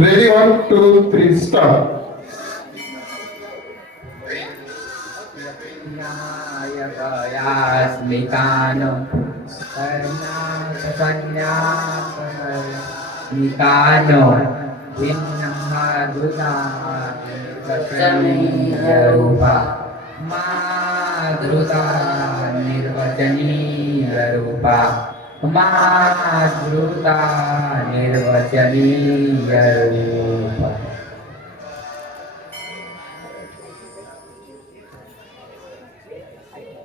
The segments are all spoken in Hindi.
Ready, 1, 2, 3, start. स्मितानो निकानो भिन्नमाधुता निर्वचनीयरूपा माधुता निर्वचनीयरूपा माधुता निर्वचनीयरूपा।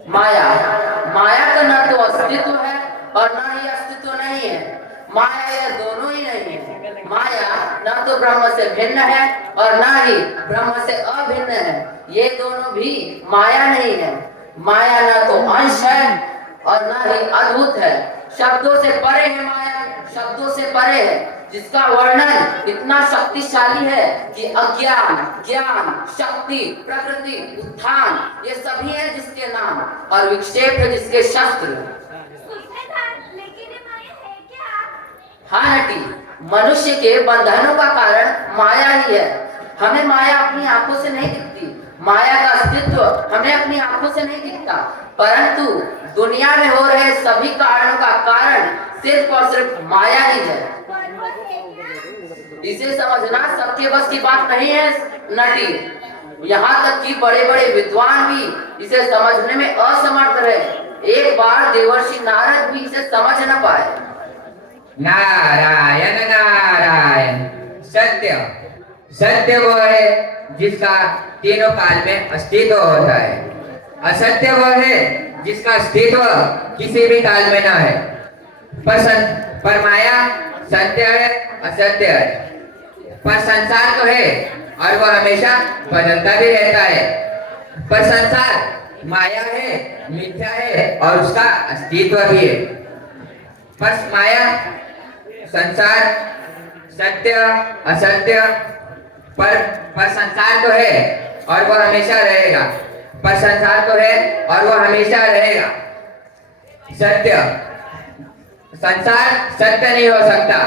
माया माया का न तो अस्तित्व है और न ही अस्तित्व नहीं है। माया यह दोनों ही नहीं है। माया न तो ब्रह्म से भिन्न है और न ही ब्रह्म से अभिन्न है। ये दोनों भी माया नहीं है। माया न तो अंश है और न ही अद्भुत है। शब्दों से परे है माया, शब्दों से परे है, जिसका वर्णन इतना शक्तिशाली है कि अज्ञान, ज्ञान, शक्ति, प्रकृति, उत्थान ये सभी है जिसके नाम और विक्षेप है जिसके शस्त्र। लेकिन ये माया है क्या? हाँ नटी, मनुष्य के बंधनों का कारण माया ही है। हमें माया अपनी आंखों से नहीं दिखती। माया का अस्तित्व हमें अपनी आंखों से नहीं दिखता, परंतु दुनिया में हो रहे सभी कारणों का कारण सिर्फ और सिर्फ माया ही है। इसे समझना सबके बस की बात नहीं है नटी। यहाँ तक कि बड़े बड़े विद्वान भी इसे समझने में असमर्थ रहे। एक बार देवर्षि नारद भी इसे समझ न पाए। नारायण नारायण। सत्य सत्य वो है जिसका तीनों काल में अस्तित्व होता है। असत्य वो है जिसका अस्तित्व किसी भी काल में न है। पर माया सत्य है, असत्य है, पर संसार तो है और वह हमेशा बदलता भी रहता है। पर संसार माया है, मिथ्या है और उसका अस्तित्व भी है। पर माया, संसार, सत्य, असत्य, पर संसार तो है और वह हमेशा रहेगा। पर संसार तो है और वह हमेशा रहेगा। सत्य, संसार सत्य नहीं हो सकता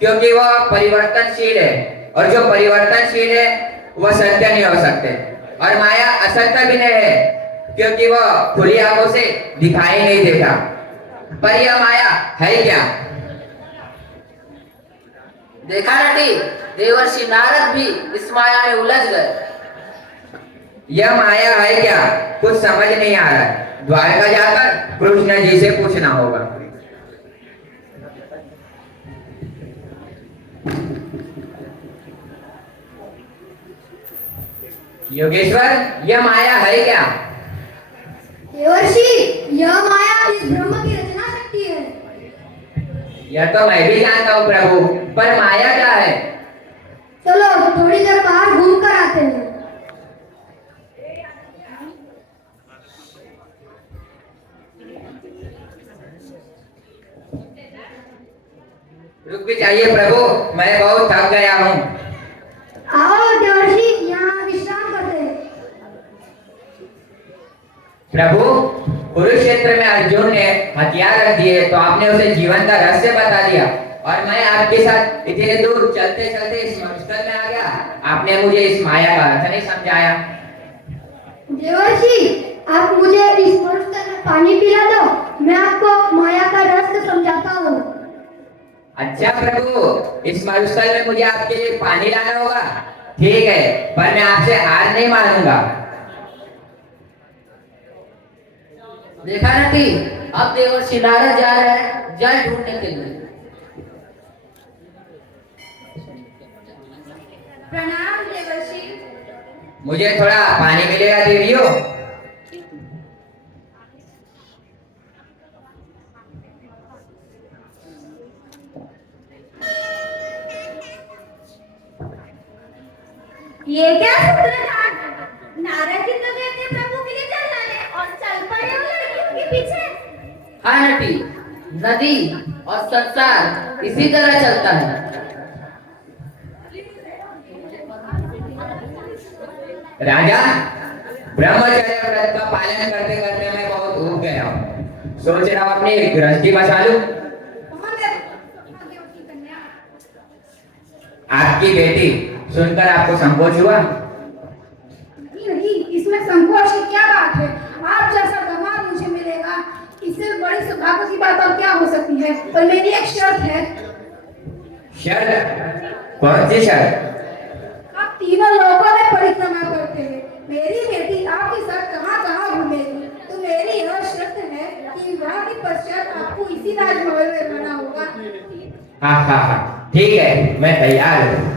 क्योंकि वह परिवर्तनशील है और जो परिवर्तनशील है वह सत्य नहीं हो सकते। और माया असत्य भी नहीं है क्योंकि वह खुली आंखों से दिखाई नहीं देता। पर यह माया है क्या? देखा नटी, देवर्षि नारद भी इस माया में उलझ गए। यह माया है क्या? कुछ समझ नहीं आ रहा है। द्वारका जाकर कृष्ण जी से पूछना होगा। योगेश्वर, यह माया है क्या? देवर्षि, यह माया इस ब्रह्म की रचना शक्ति है। यह तो मैं भी जानता हूँ प्रभु, पर माया क्या है? चलो थोड़ी देर बाहर घूम कर आते हैं। रुक भी जाइए प्रभु, मैं बहुत थक गया हूँ। आओ देवर्षि, यहाँ विश्राम करते हैं। प्रभु, कुरुक्षेत्र में अर्जुन ने हथियार रख दिए तो आपने उसे जीवन का रहस्य बता दिया और मैं आपके साथ इतने दूर चलते चलते इस मरुस्थल में आ गया। आपने मुझे इस माया का अर्थ नहीं समझाया। देवर्षि, आप मुझे इस मरुस्थल में पानी पिला दो, मैं आपको माया का रहस्य समझाता हूँ। अच्छा प्रभु, इस मरुस्थल में मुझे आपके लिए पानी लाना होगा। ठीक है, पर मैं आपसे हार नहीं मानूंगा। देखा नटी, अब देवर्षि नारद जा रहे हैं जल ढूंढने के लिए। प्रणाम देवर्षि। मुझे थोड़ा पानी मिलेगा देवियों? ये क्या सूत्रधार? नारद जी तो कहते प्रभु के लिए चल डाले और चल पड़े हो लड़कियों के पीछे। हाँ नटी, नदी और संसार इसी तरह चलता है। राजा, ब्रह्मचर्य व्रत का पालन करते करते मैं बहुत ऊब गया हूँ। सोच रहा हूँ अपनी गृहस्थी बचा लूं। आपकी बेटी सुनकर आपको संकोच हुआ? नहीं नहीं, इसमें संकोच की क्या बात है। आप जैसा दामाद मुझे मिलेगा, इससे बड़ी सौभाग्य की बात और क्या हो सकती है। पर मेरी एक शर्त है। शर्त? कौन सी शर्त? आप तीनों लोगों में परिक्रमा करते हैं, मेरी बेटी आपके साथ कहाँ कहाँ घूमेगी। तो मेरी यह शर्त है कि विवाह के पश्चात आपको इसी राजमहल में रहना होगा। हाँ हाँ हाँ, ठीक है, मैं तैयार हूँ।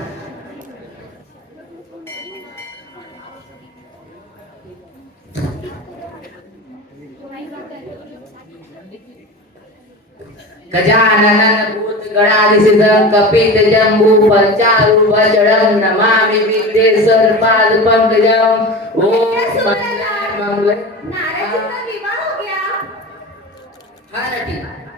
गजानन भूत गणाधिसिद्धं कपित जम्बू पंचारु वज्रं नमामि विघ्नेश्वर पाद पंकजं। ओम मंगल। नारद जी का विवाह हो गया। हाँ नटी,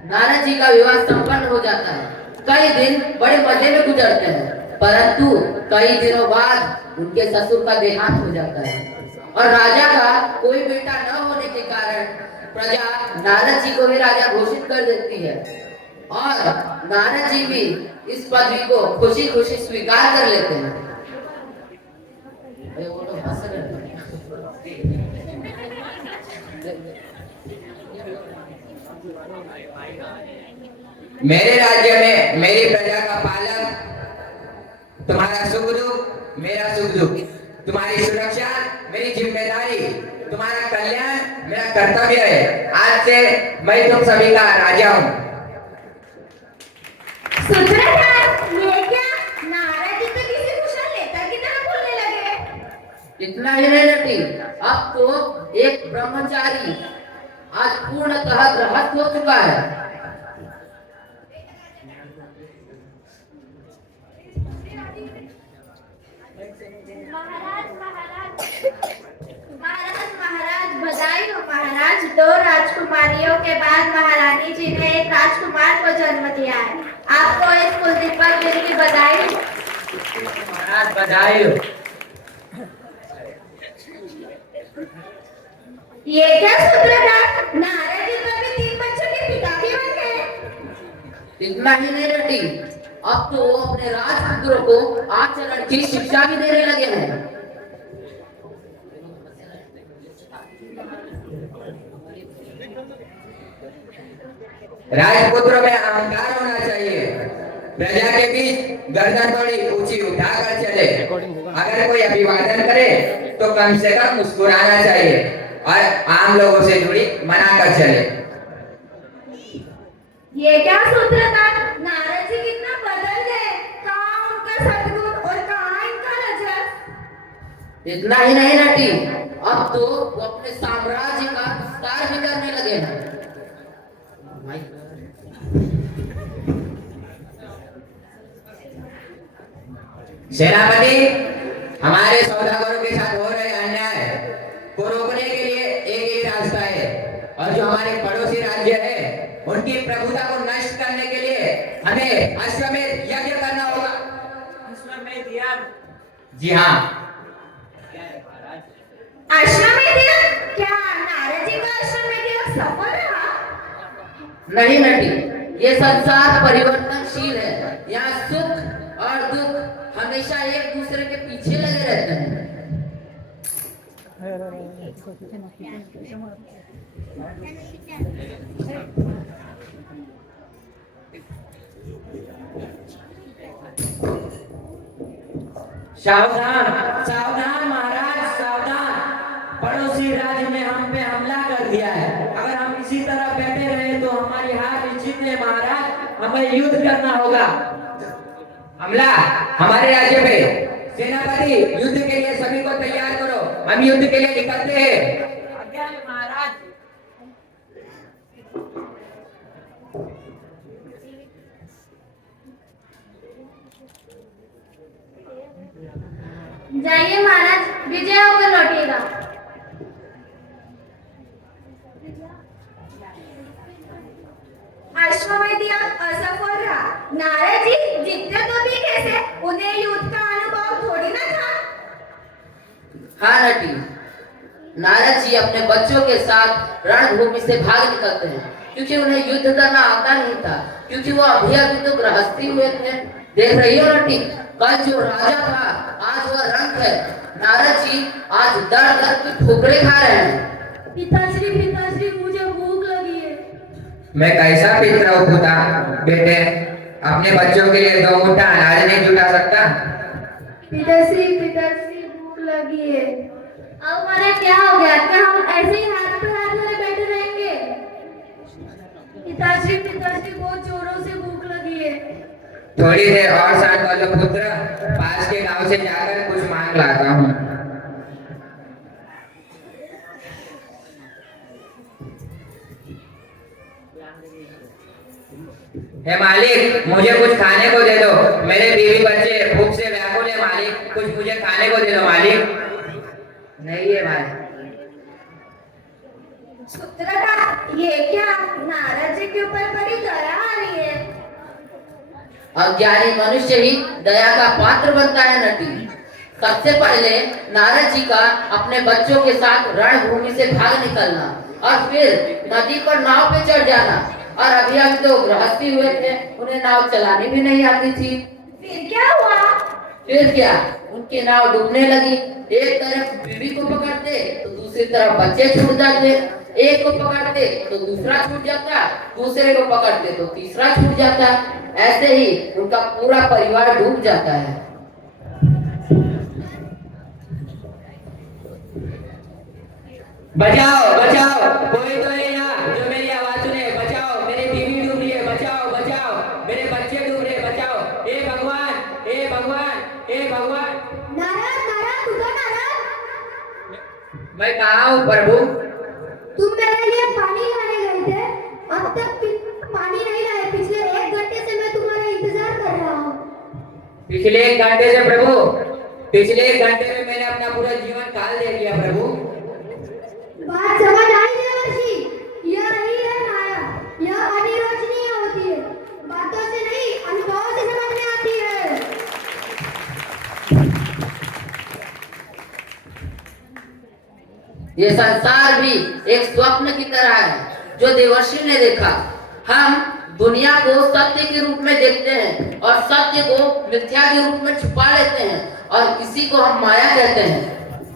नारद जी का विवाह संपन्न हो जाता है। कई दिन बड़े मजे में गुजरते हैं, परंतु कई दिनों बाद उनके ससुर का देहांत हो जाता है और राजा का कोई बेटा न होने के कारण प्रजा नारद जी को ही राजा घोषित कर देती है और नारद जी भी इस पदवी को खुशी खुशी स्वीकार कर लेते हैं। वो तो हंस रहे हैं। मेरे राज्य में मेरी प्रजा का पालन, तुम्हारा सुख दुख मेरा सुख दुख, तुम्हारी सुरक्षा मेरी जिम्मेदारी, तुम्हारा कल्याण मेरा कर्तव्य है। आज से मैं तुम सभी का राजा हूँ। सूत्रधार, ये क्या? नारद जी तो किसी कुशल नेता की तरह बोलने लगे। इतना ही नहीं नटी, अब तो एक ब्रह्मचारी आज पूर्णतः गृहस्थ हो चुका है। महाराज बधाई हो महाराज। 2 राजकुमारियों के बाद महारानी जी ने एक राजकुमार को जन्म दिया है। आपको इस कुलदीपक दिन की बधाई। महाराज बधाई हो। ये क्या सूत्रधार? नारद जी तो अभी 3 बच्चों के पिता भी बन गए। इतना ही नहीं नटी, अब तो वो अपने राजपुत्रों को आचरण की शिक्षा भी देने लगे हैं। राजपुत्रों में अहंकार होना चाहिए। प्रजा के बीच गर्दन थोड़ी ऊंची उठाकर चले। अगर कोई अभिवादन करे तो कम से कम मुस्कुराना चाहिए और आम लोगों से दूरी बनाकर चले। ये क्या सूत्रधार? नारद जी कितना बदल गए। कहाँ उनका सद्गुण और कहाँ इनका रजस। इतना ही नहीं नटी, अब तो वो अपने साम्राज्य का विस्तार भी करने लगे हैं। सेनापति, हमारे सौदागरों के साथ हो रहे अन्याय को रोकने के लिए एक ही रास्ता है और जो हमारे पड़ोसी राज्य है उनकी प्रभुता को नष्ट करने के लिए हमें अश्वमेध यज्ञ करना होगा। अश्वमेध यज्ञ? जी हाँ। अश्वमेध यज्ञ? क्या नारद जी का अश्वमेध यज्ञ सफल रहा? नहीं नटी, ये संसार परिवर्तनशील है। यहाँ सुख और दुख हमेशा एक दूसरे के पीछे लगे रहते हैं। सावधान सावधान महाराज सावधान, पड़ोसी राज्य में हम पे हमला कर दिया है। अगर हम इसी तरह बैठे रहे तो हमारी हार निश्चित है महाराज, हमें युद्ध करना होगा। हमला हमारे राज्य पे। सेनापति, युद्ध के लिए सभी को तैयार करो, हम युद्ध के लिए निकलते हैं। आज्ञा है महाराज। जाइए महाराज, विजय होकर लौटिएगा। अश्वमेध यज्ञ असफल रहा। नारद जी जीतते तो भी कैसे? उन्हें युद्ध का अनुभव थोड़ी ना था। हाँ नटी, नारद जी अपने बच्चों के साथ रणभूमि से भाग निकलते हैं क्योंकि उन्हें युद्ध करना आता नहीं था, क्योंकि वो अभी अभी तो गृहस्थी हुए थे। देख रही हो नटी, कल जो राजा था आज वह रंक है। नारद जी आज दर्द दर्द की ठोकरें खा रहे हैं। पिताश्री मुझे भूख लगी है। मैं कैसा पिता हूँ पुता, बेटे अपने बच्चों के लिए 2 मुट्ठा अनाज नहीं जुटा सकता। पिताश्री भूख लगी है। अब हमारा क्या हो गया? क्या हम ऐसे ही हाथ पे हाथ धरे बैठे रहेंगे? पिताश्री बहुत जोरों से भूख लगी है। थोड़ी देर और शांत हो लो पुत्र, पास के गांव से जाकर कुछ मांग लाता हूँ। हे मालिक, मुझे कुछ खाने को दे दो, मेरे बीवी बच्चे भूख से व्याकुल है मालिक, कुछ मुझे खाने को दे दो मालिक। नहीं है भाई। पुत्रका, ये क्या? नारद जी के ऊपर बड़ी दया आ रही है। अज्ञानी मनुष्य ही दया का पात्र बनता है नटी। सबसे पहले नारद जी का अपने बच्चों के साथ रणभूमि से भाग निकलना और फिर नदी पर नाव पे चढ़ जाना। और अभी हम तो गृहस्थी हुए थे, उन्हें नाव चलानी भी नहीं आती थी। फिर क्या हुआ? फिर क्या, उनकी नाव डूबने लगी। एक तरफ बीवी को पकड़ते तो दूसरी तरफ बच्चे छूट जाते, एक को पकड़ते तो दूसरा छूट जाता, दूसरे को पकड़ते तो तीसरा छूट जाता। ऐसे ही उनका पूरा परिवार डूब जाता है। बचाओ बचाओ, कोई तो है यहाँ जो मेरी आवाज सुने। बचाओ, मेरी बीवी डूब रही है, बचाओ बचाओ, मेरे बच्चे डूब रहे, बचाओ। हे भगवान, हे भगवान, हे भगवान। नारद, तू कौन नारद? मैं कहाँ हूँ प्रभु? तुम मेरे लिए पानी लाने गए थे, अब तक पानी नहीं लाए। पिछले 1 घंटे से मैं तुम्हारा इंतजार कर रहा हूँ। पिछले 1 घंटे से प्रभु? पिछले 1 घंटे में मैंने अपना पूरा जीवन काल दे दिया प्रभु। बात समझ आई देवर्षि? यह ही है माया। यह अनिर्वचनीय होती है, बातों से नहीं अनुभव से समझ में आती है। ये संसार भी एक स्वप्न की तरह है जो देवर्षि ने देखा। हम दुनिया को सत्य के रूप में देखते हैं और सत्य को मिथ्या के रूप में छुपा लेते हैं और इसी को हम माया कहते हैं।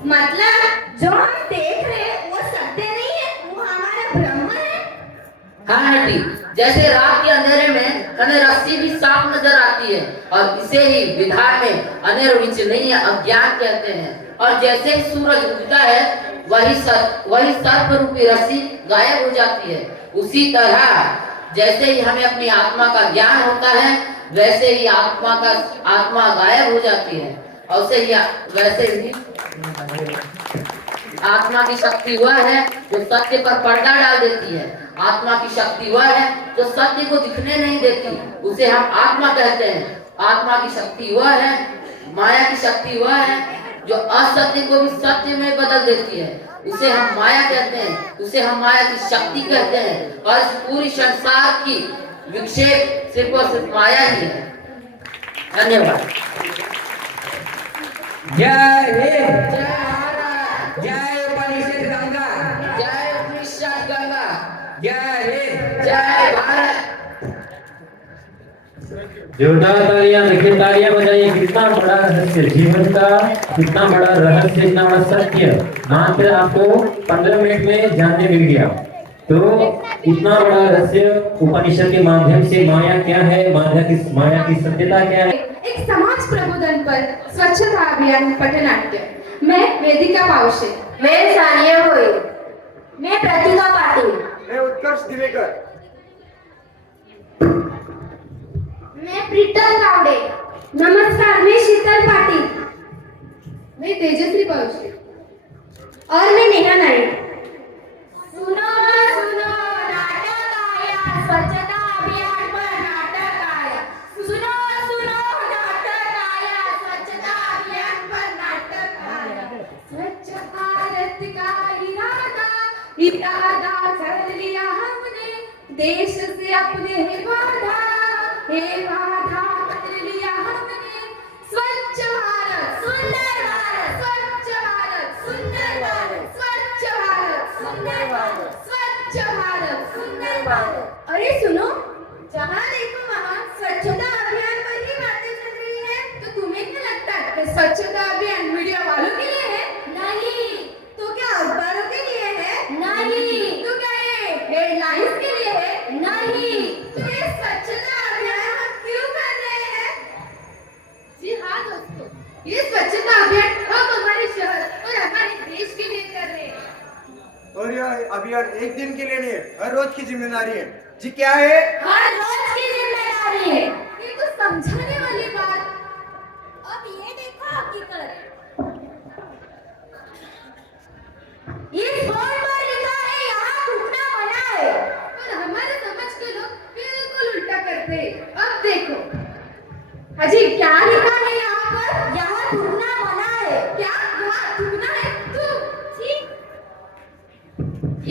मतलब जो हम देख रहे हैं वो सत्य नहीं है, वो हमारा भ्रम है। हाँ नटी, जैसे रात के अंधेरे में हमें रस्सी भी साफ नजर आती है और इसे ही विधान में अनिर्वचनीय अज्ञान कहते हैं। और जैसे ही सूरज उगता है वही सर्प रूपी रस्सी गायब हो जाती है। उसी तरह जैसे ही हमें अपनी आत्मा का ज्ञान होता है वैसे ही आत्मा गायब हो जाती है। और वैसे ही आत्मा की शक्ति वह है जो सत्य पर पर्दा डाल देती है। आत्मा की शक्ति वह है जो सत्य को दिखने नहीं देती, उसे हम आत्मा कहते हैं। आत्मा की शक्ति वह है, माया की शक्ति वह है जो असत्य को भी सत्य में बदल देती है, उसे हम माया कहते हैं। उसे हम माया की शक्ति कहते हैं। और इस पूरी संसार की विक्षेप सिर्फ और सिर्फ माया ही है। धन्यवाद। जय हिंद, जय महाराज, जय उपनिषद गंगा, जय उपनिषद गंगा, जय हिंद, जय भारत। जोरदार तालियां, देखिए तालियां बजाइए। कितना बड़ा रहस्य जीवन का, कितना बड़ा रहस्य, कितना बड़ा सत्य मात्र आपको 15 मिनट में जानने मिल गया। तो इतना बड़ा रहस्य उपनिषद के माध्यम से माया क्या है, माया की सत्यता क्या है। एक समाज प्रबोधन पर स्वच्छता अभियान पटनाट्य। मैं वेदिका पावशे। मैं सानिया भोई। मैं प्रतिभा पाटिल। मैं उत्कर्ष दिवेकर। मैं प्रीतम गावडे। नमस्कार, मैं शीतल पाटिल। मैं तेजस्वी पावशे। और मैं नेहा नायक। सुनो सुनो नाटक आया, स्वच्छता अभियान पर नाटक आया। सुनो सुनो नाटक आया, स्वच्छता अभियान पर नाटक आया। स्वच्छ भारत का इरादा कर लिया हमने, देश से अपने वादा कर लिया हमने। स्वच्छ भारत सुंदर भारत, स्वच्छ भारत सुंदर भारत, स्वच्छ भारत सुंदर भारत, स्वच्छ भारत सुंदर भारत। अरे सुनो, जहाँ देखो वहाँ स्वच्छता अभियान पर ही बातें स्वच्छता अभियान मीडिया वालों के लिए है? नहीं। तो क्या अखबारों के लिए है? नहीं। तो क्या ये हेडलाइंस के लिए है? नहीं। तो ये स्वच्छता अभियान हम क्यों कर रहे हैं? जी हाँ दोस्तों, ये स्वच्छता अभियान हम हमारे शहर और हमारे देश के लिए कर रहे हैं। और यह अभियान एक दिन के लिए नहीं है, हर रोज की जिम्मेदारी है। जी क्या है? हर रोज की जिम्मेदारी है। ये तो समझाने वाली बात। अब ये देखो हकीकत। इस बोर्ड पर लिखा है यहाँ थूकना मना है। और हमारे समाज के लोग बिल्कुल उल्टा करते हैं। अब देखो अजी क्या लिखा है यहाँ पर? यहाँ थूकना मना है। क्या यहाँ थूकना है? थूक। छी।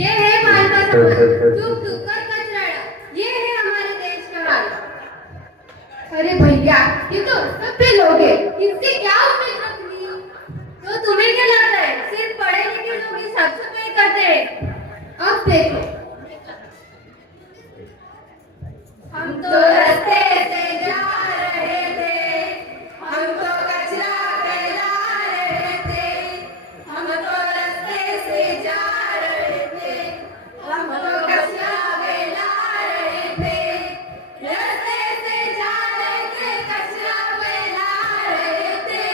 ये है मानता समाज, थूक थूक कर कचरा डाल। ये है हमारे देश का हाल। अरे भैया ये तो सभ्य लोग हैं, इनसे क्या उम्मीद रखनी? तो तुम्हें क्या लगता है सिर्फ पढ़े लिखे लोग ही साफ सफाई करते हैं? अब देखो हम तो रास्ते से जा रहे थे, हम तो कचरा फैला रहे थे, हम तो रास्ते से जा रहे थे, हम तो कचरा फैला रहे थे, रास्ते से जा रहे थे, कचरा फैला रहे थे।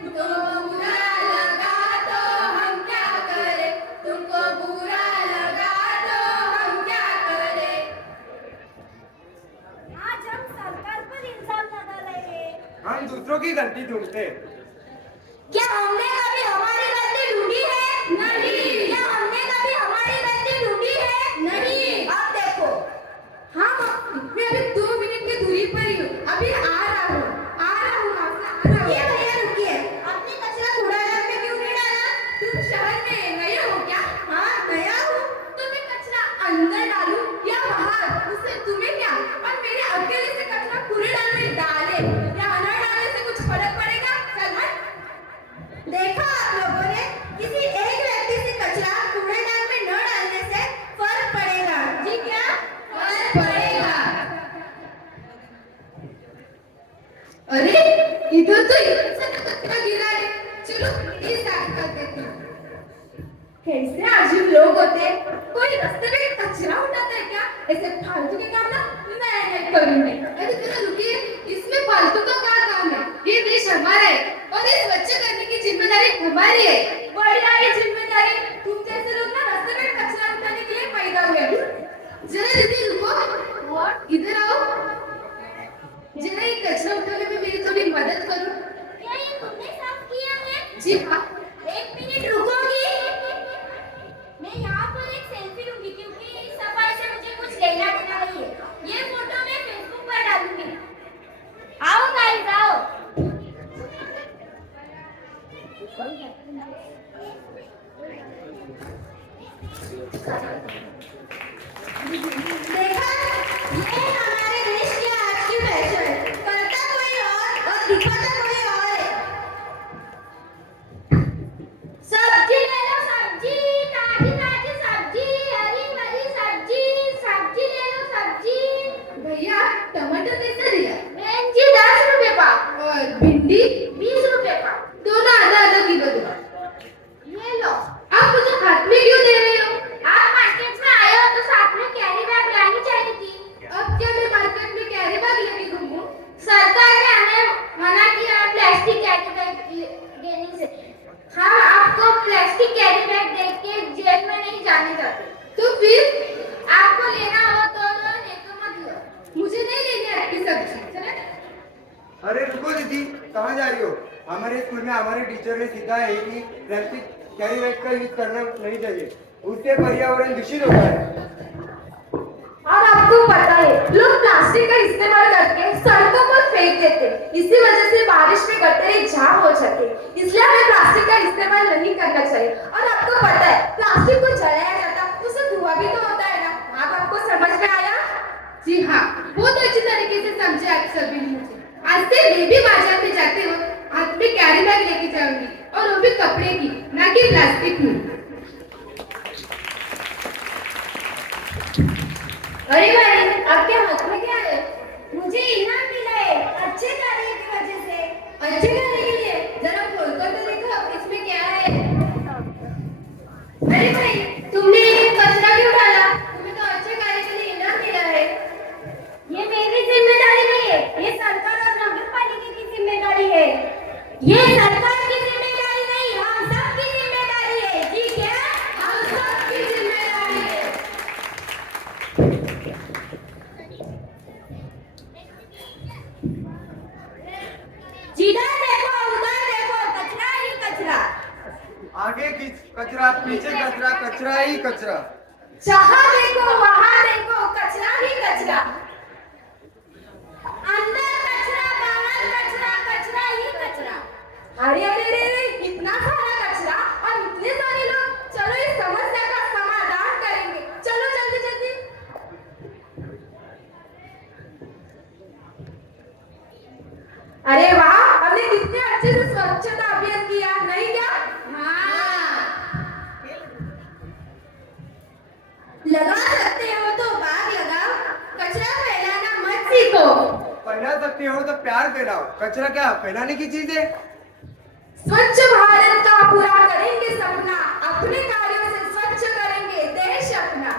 तुमको बुरा लगा तो हम क्या करें, तुमको बुरा लगा तो हम क्या करें। आज हम सरकार पर इल्जाम लगा रहे हैं। हम दूसरों की गलती ढूंढते हैं। क्या हमने कभी हमारी गलती ढूंढी है? नहीं। क्या हमने कभी हमारी गलती ढूंढी है? नहीं। अब देखो हाँ मैं अभी 2 मिनट की दूरी पर ही हूँ, अभी आ रहा हूँ ये भैया रुकिए, अपने कचरा कूड़ादान में क्यों नहीं डाला? तुम शहर में नए हो क्या? हाँ नया हूँ। तो मैं कचरा अंदर डालूं या बाहर, उससे तुम्हें क्या? और मेरे अकेले से कचरा कूड़ेदान में डाले या न डालने से कुछ फर्क पड़ेगा? चल हट। देखा आप लोगों ने, किसी एक व्यक्ति से कचरा कूड़ेदान में न डालने से फर्क पड़ेगा। जी क्या? फर्क पड़ेगा। अरे इधर तो इतना कचरा गिरा है, चलो ये साफ कर देती हूँ। कैसे अजीब लोग होते हैं, कोई रास्ते में कचरा उठाता है क्या? ऐसे फालतू के काम ना मैं नहीं करूंगी। अरे जरा रुकिए, इसमें फालतू का क्या काम है? ये देश हमारा है और ये स्वच्छ करने की जिम्मेदारी हमारी है। बढ़िया ये जिम्मेदारी, तुम जैसे लोग ना रास्ते में कचरा उठाने के लिए पैदा हुए। जरा दीदी रुको, इधर आओ, जरा ये कचरा उठाने में मेरी थोड़ी मदद करो। क्या ये तुमने साफ किया है? जी हाँ। एक मिनट रुकोगी? मैं यहाँ पर एक सेल्फी लूंगी क्योंकि इस सफाई से मुझे कुछ लेना देना नहीं है। ये फोटो मैं फेसबुक पर डालूंगी। आओ गाइस आओ। देखा, ये हमारे देश की आज की फैशन। करता कोई और दिखाता कोई और है। सब्जी ले लो सब्जी, ताजी ताजी सब्जी, हरी भरी सब्जी, सब्जी ले लो सब्जी। भैया टमाटर कैसे दिया? बहन जी 10 रुपए पाव। और भिंडी? 20 रुपए पाव। दोनों आधा आधा किलो दो। ये लो। आप मुझे हाथ में क्यों दे रहे हो? आप मार्केट में आए हो तो साथ में कैरी बैग लानी चाहिए थी। अब क्या मैं मार्केट में कैरी बैग लेके घूमूं? सरकार ने हमें मना किया है प्लास्टिक कैरी बैग देने से। हम आपको प्लास्टिक कैरी बैग देख के जेल में नहीं जाने देते। तो फिर आपको लेना हो तो लो, नहीं तो मत लो। मुझे नहीं लेनी आपकी सब्जी। चले? अरे रुको दीदी, कहाँ जा रही हो? हमारे स्कूल में हमारे टीचर ने सिखाया है कि प्लास्टिक कैरी बैग का यूज करना नहीं चाहिए, उससे पर्यावरण दूषित होता है। और आपको पता है लोग प्लास्टिक का इस्तेमाल करके सड़कों पर फेंक देते, इसी वजह से बारिश में गटरें जाम हो जाते, इसलिए हमें प्लास्टिक का इस्तेमाल नहीं करना चाहिए। और आपको पता है प्लास्टिक को जलाया जाता, उससे धुआं भी तो होता है ना। अब आपको समझ में आया? जी हाँ, बहुत अच्छी तरीके से समझे आप सभी ने मुझे। आज से मैं भी बाजार में जाते वक्त हाथ में कैरी बैग लेके जाऊंगी, और वो भी कपड़े की, ना कि प्लास्टिक की। अरे भाई, आपके हाथ में क्या है? मुझे इनाम मिला है अच्छे कार्य की वजह से। अच्छे करने के लिए है। ये सरकार की जिम्मेदारी नहीं, हम सबकी जिम्मेदारी है। ठीक है, हम सबकी जिम्मेदारी है। जिधर देखो उधर देखो कचरा ही कचरा, आगे की कचरा, पीछे कचरा, कचरा ही कचरा। जहाँ देखो वहाँ देखो कचरा ही कचरा, अंदर कचरा बाहर कचरा, कचरा ही कचरा। अरे अरे अरे अरे, इतना सारा कचरा और इतने सारे लोग। चलो इस समस्या का समाधान करेंगे, चलो जल्दी जल्दी। अरे वाह, हमने कितने अच्छे से स्वच्छता अभियान किया, नहीं क्या? हाँ, लगा सकते हो तो बाग लगाओ, कचरा फैलाना मत सीखो। फैला सकते हो तो प्यार फैलाओ, कचरा क्या फैलाने की चीज है? स्वच्छ भारत का पूरा करेंगे सपना, अपने कार्यों से स्वच्छ करेंगे देश अपना।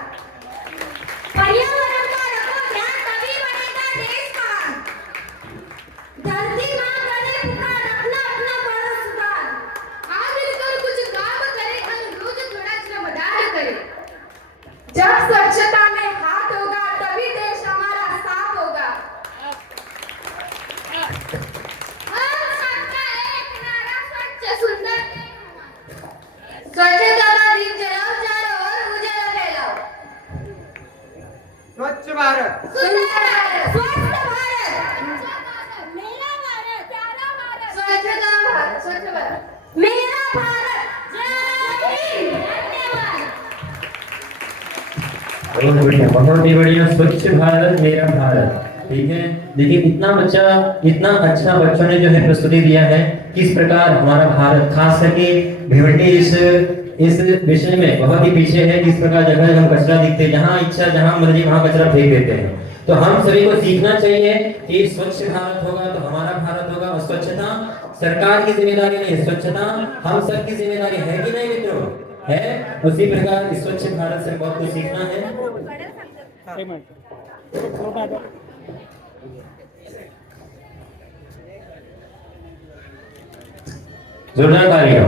पर्यावरण का रखो ध्यान, तभी बनेगा देश महान। धरती माँ करे पुकार, अपना अपना करो सुधार। आ मिलकर कुछ काम करे, हम रोज थोड़ा श्रमदान करें। जब स्वच्छता में हाथ होगा तभी देश हमारा साफ होगा। हम सबका एक नारा, स्वच्छ सुंदर। स्वच्छता का दीप जलाओ, चारों ओर उजाला फैलाओ। स्वच्छ भारत, सुंदर भारत, स्वस्थ भारत, मेरा भारत, प्यारा भारत, स्वच्छता भारत, स्वच्छ भारत, मेरा भारत। जय हिंद, धन्यवाद। बहुत बढ़िया, बहुत ही बढ़िया। स्वच्छ भारत मेरा भारत। ठीक है, देखिए इतना अच्छा बच्चों ने जो है प्रस्तुति दिया है, किस प्रकार हमारा भारत, खास करके भिवंडी इस विषय में बहुत ही पीछे है। किस प्रकार जगह जगह कचरा दिखते हैं, जहाँ इच्छा जहाँ मर्जी वहाँ कचरा फेंक देते हैं। तो हम सभी को सीखना चाहिए कि स्वच्छ भारत होगा तो हमारा भारत होगा। और स्वच्छता सरकार की जिम्मेदारी नहीं, स्वच्छता हम सबकी जिम्मेदारी है कि नहीं मित्रों? है। उसी प्रकार इस स्वच्छ भारत से बहुत कुछ सीखना है। जोरदार तालियां।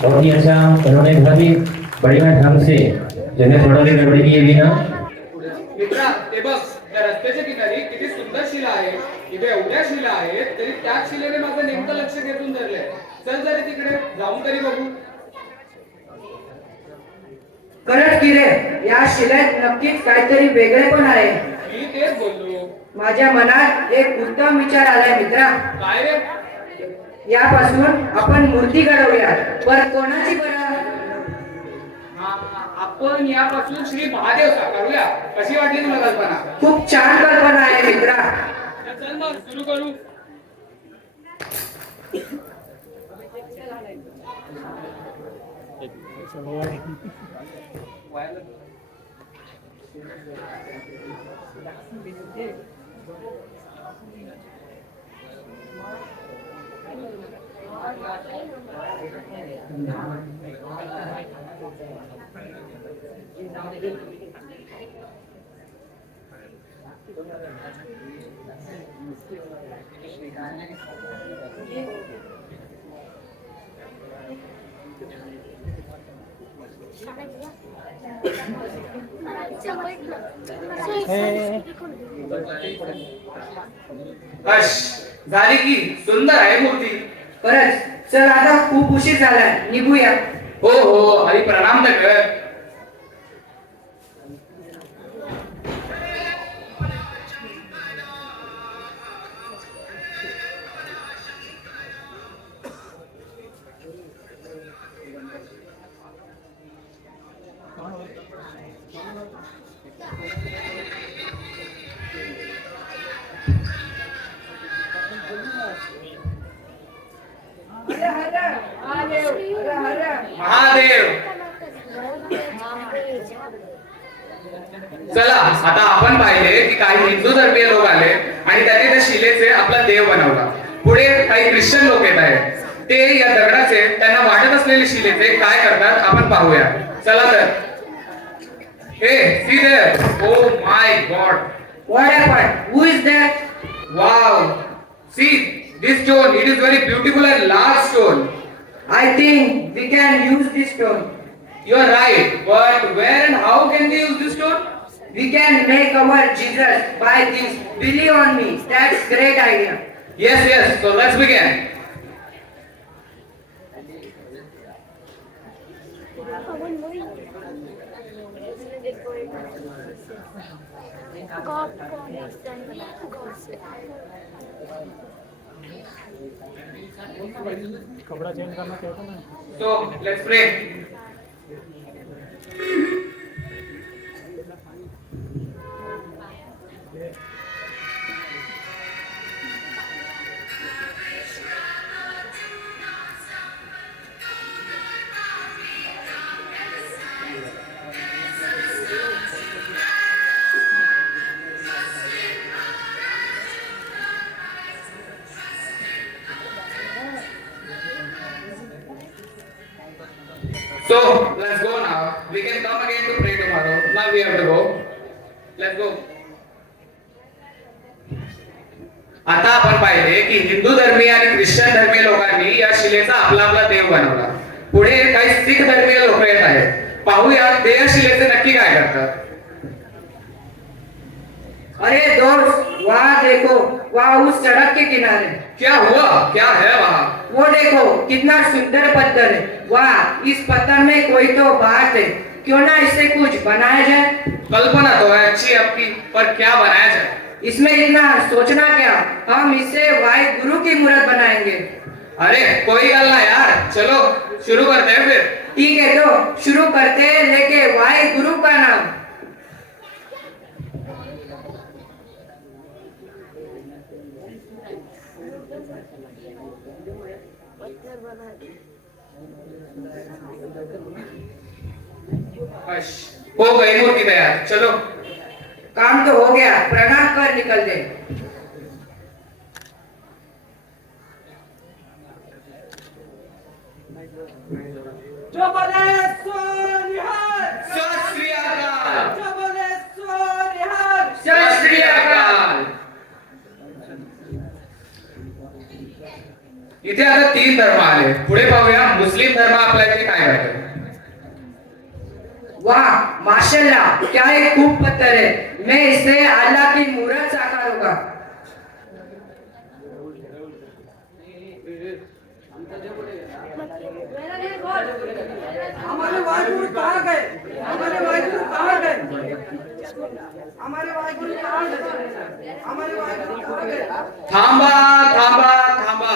बहुत ही अच्छा, उन्होंने बहुत ही बढ़िया ढंग से जो है थोड़ा भी गड़बड़ी किए बिना। मित्रा, ते बघ, त्या रस्त्याच्या किनारी किती सुंदर शिला आहे. इथे एवढ्या शिला आहेत तरी त्याच शिलेने माझं नेमकं लक्ष घेऊन धरलंय. चल जरा तिकडे जाऊन तरी बघू. खरंच की रे, या शिलेत नक्कीच काहीतरी वेगळे पण आहे. मी तेच बोललो. माझ्या मनात एक उत्तम विचार आलाय मित्रा. काय रे? यापासून आपण मूर्ती घडवूया. पण कोणाची बरं? आपण यापासून श्री महादेव साकारूया. कशी वाटली तुला कल्पना? खूप छान कल्पना आहे मित्रा. चल मग सुरू करू. बस झाली की सुंदर आहे मूर्ती. खरंच. चल आता खूप उशीर झालाय, निघूया. हो हो, हरी प्रणाम तर कर. महादेव. चला आता आपण पाहिले की काही हिंदू धर्मीय लोक आले आणि त्यांनी त्या शिलेचे आपला देव बनवला. पुढे काही ख्रिश्चन लोक येत आहेत. ते या दगडाचे त्यांना वाटत असलेले शिलेचे काय करतात आपण पाहूया. चला तर. Hey see there. Oh my god. What happened? Who is that? Wow. See This stone, it is very beautiful and large stone. I think we can use this stone. You are right, but where and how can we use this stone? We can make our Jesus by this. Believe on me. That's great idea. Yes, yes, so let's begin. So let's pray. So let's go now. We can come again to pray tomorrow. Now we have to go. Let's go. आता आपण पाहिले की हिंदू धर्मीय आणि ख्रिश्चन धर्मीय लोकांनी या शिलेचा आपला आपला देव बनवला. पुढे काही सिख धर्मीय लोक येत आहेत. पाहूया ते या शिलेचे नक्की काय करतात. अरे दोस्त, वहाँ देखो, वहाँ उस सड़क के किनारे क्या हुआ? क्या है वहाँ? वो देखो कितना सुंदर पत्थर है। वाह, इस पत्थर में कोई तो बात है। क्यों ना इससे कुछ बनाया जाए। कल्पना तो है अच्छी आपकी, पर क्या बनाया जाए? इसमें इतना सोचना क्या, हम इससे वाहे गुरु की मूर्त बनाएंगे। अरे कोई गल ना यार, चलो शुरू करते हैं फिर। ठीक है तो शुरू करते हैं, लेके वाहे गुरु का नाम। बस हो गई मूर्ति तैयार, चलो। काम तो हो गया, प्रणाम कर निकल दे। जो बोले सो निहाल, सत श्री अकाल। जो बोले सो निहाल। सत श्री अकाल। इथे आता 3 धर्म आले. पुढे पाहूया मुस्लिम धर्म आपल्या इथे काय करतो. वाह माशाल्लाह, क्या एक खूब पत्थर है। मैं इससे अल्लाह की मूर्त साकारूंगा। हमारे वाहिगुरु कहाँ गए? हमारे वाहिगुरु कहाँ गए? हमारे वाहिगुरु कहाँ गए? हमारे वाहिगुरु कहाँ गए? थांबा थांबा थांबा.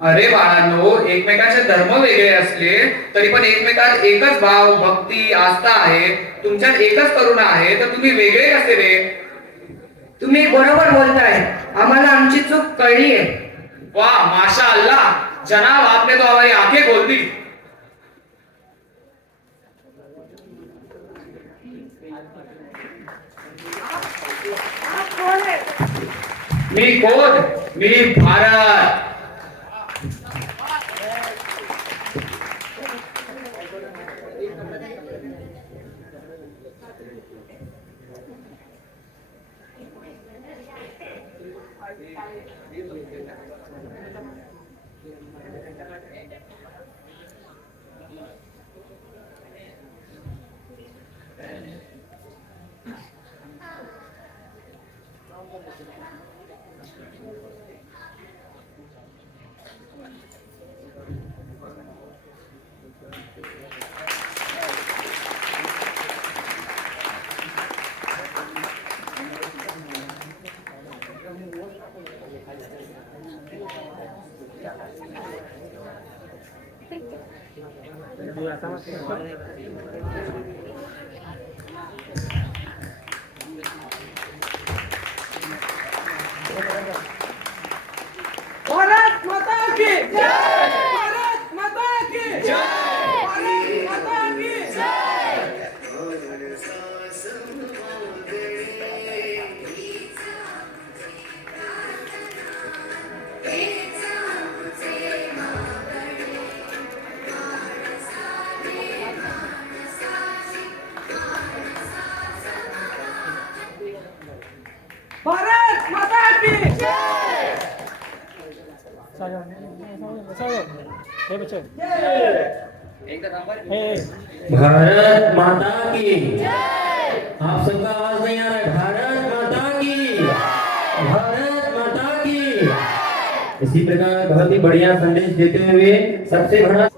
अरे बाळांनो, एकमेकांचे धर्म वेगळे असले तरी पण एकमेकात एकच भाव, भक्ती, आस्था आहे. तुमच्यात एकच करुणा आहे, तर तुम्ही वेगळे कसे रे? तुम्ही बरोबर बोलताय, आम्हाला आमची चूक कळली आहे. वाह माशाअल्लाह, जनाब आपने तो हमारी आंखें खोल दी. आप कौन है? मी कोण? मी भारत. भारत माता की जय। भारत माता की जय। भारत माता की जय। भारत माता की। आप सबका आवाज नहीं आ रहा है। भारत माता की, भारत माता की। इसी प्रकार बहुत ही बढ़िया संदेश देते हुए सबसे बड़ा